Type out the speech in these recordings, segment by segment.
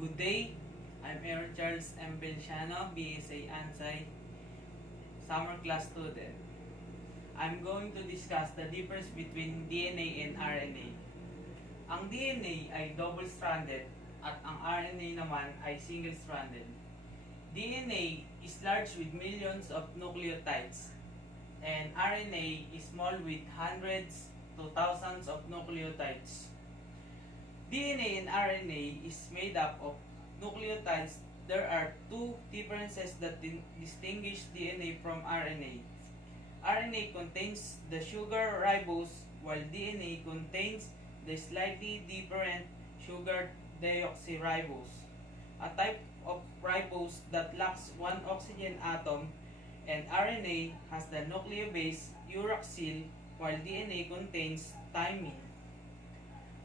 Good day, I'm AERON Charles M. Feliciano, BSA ANSCI, summer class student. I'm going to discuss the difference between DNA and RNA. Ang DNA ay double-stranded at ang RNA naman ay single-stranded. DNA is large with millions of nucleotides and RNA is small with hundreds to thousands of nucleotides. DNA and RNA is made up of nucleotides. There are two differences that distinguish DNA from RNA. RNA contains the sugar ribose while DNA contains the slightly different sugar deoxyribose, a type of ribose that lacks one oxygen atom, and RNA has the nucleobase uracil while DNA contains thymine.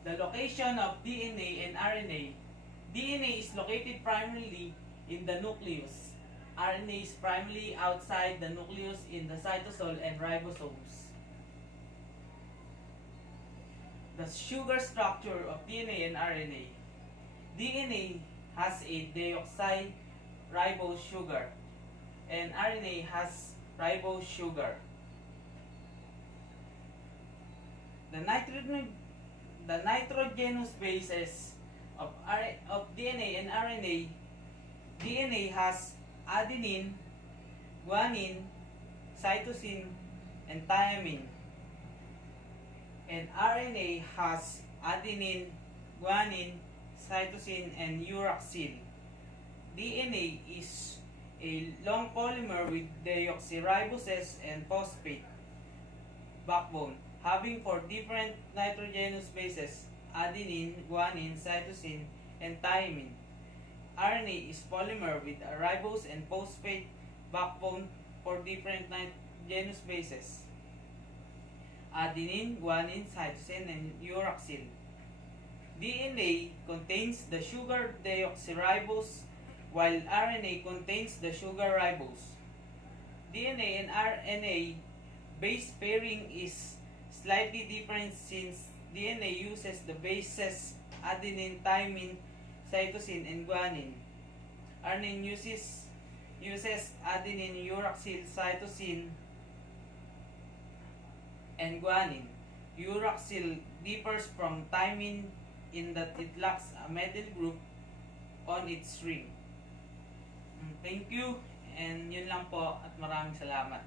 The location of DNA and RNA. DNA is located primarily in the nucleus. RNA is primarily outside the nucleus in the cytosol and ribosomes. The sugar structure of DNA and RNA. DNA has a deoxyribose sugar and RNA has ribose sugar. The nitrogenous bases of DNA and RNA. DNA has adenine, guanine, cytosine, and thymine. And RNA has adenine, guanine, cytosine, and uracil. DNA is a long polymer with deoxyriboses and phosphate backbone, having four different nitrogenous bases: adenine, guanine, cytosine, and thymine. RNA is polymer with a ribose and phosphate backbone, for different nitrogenous bases: adenine, guanine, cytosine, and uracil. DNA contains the sugar deoxyribose while RNA contains the sugar ribose. DNA and RNA base pairing is slightly different since DNA uses the bases adenine, thymine, cytosine, and guanine. RNA uses adenine, uracil, cytosine, and guanine. Uracil differs from thymine in that it lacks a methyl group on its ring. Thank you, and yun lang po at maraming salamat.